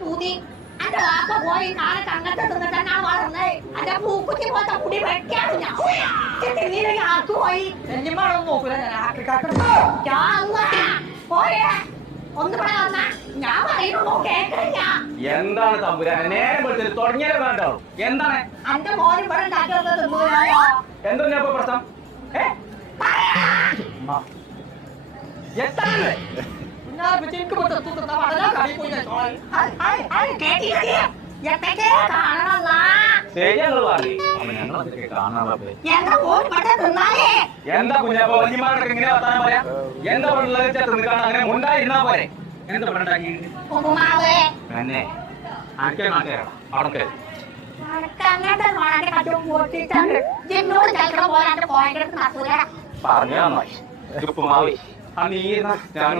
പൂതി എന്റെ വാപ്പ പോയി നാളെ തങ്ങത്തെ തിന്നിട്ടാ വളർന്നേ എന്റെ പൂക്കുറ്റി പോത്ത കുടി വെക്കാറില്ല പോയി പോയേ ഒന്ന് ഇവിടെ വന്നാ ഞാൻ പറയുമ്പോ കേൾക്കില്ല. എന്താണ് തമ്പുരാനെ നേരം വിളിച്ചത് തുടങ്ങിയാലേ വേണ്ടോ? എന്താണ് എന്റെ മോനും ഇവിടെ ഉണ്ടാക്കിയത് തിന്നൂലോ. എന്താ പ്രശ്നം? എത്താണല്ലേ എന്താ കുഞ്ഞാപ്പ വന്യമാരുടെ ഇങ്ങനെ വർത്താനം പറയാ? എന്താ അങ്ങനെ ഉണ്ടായിരുന്നാ പോരെ? എന്താ ഉണ്ടാക്കി തന്നെ അവിടെ പറഞ്ഞു നന്നായി ഉപ്പുമാവേ ആ നീ ഞാനും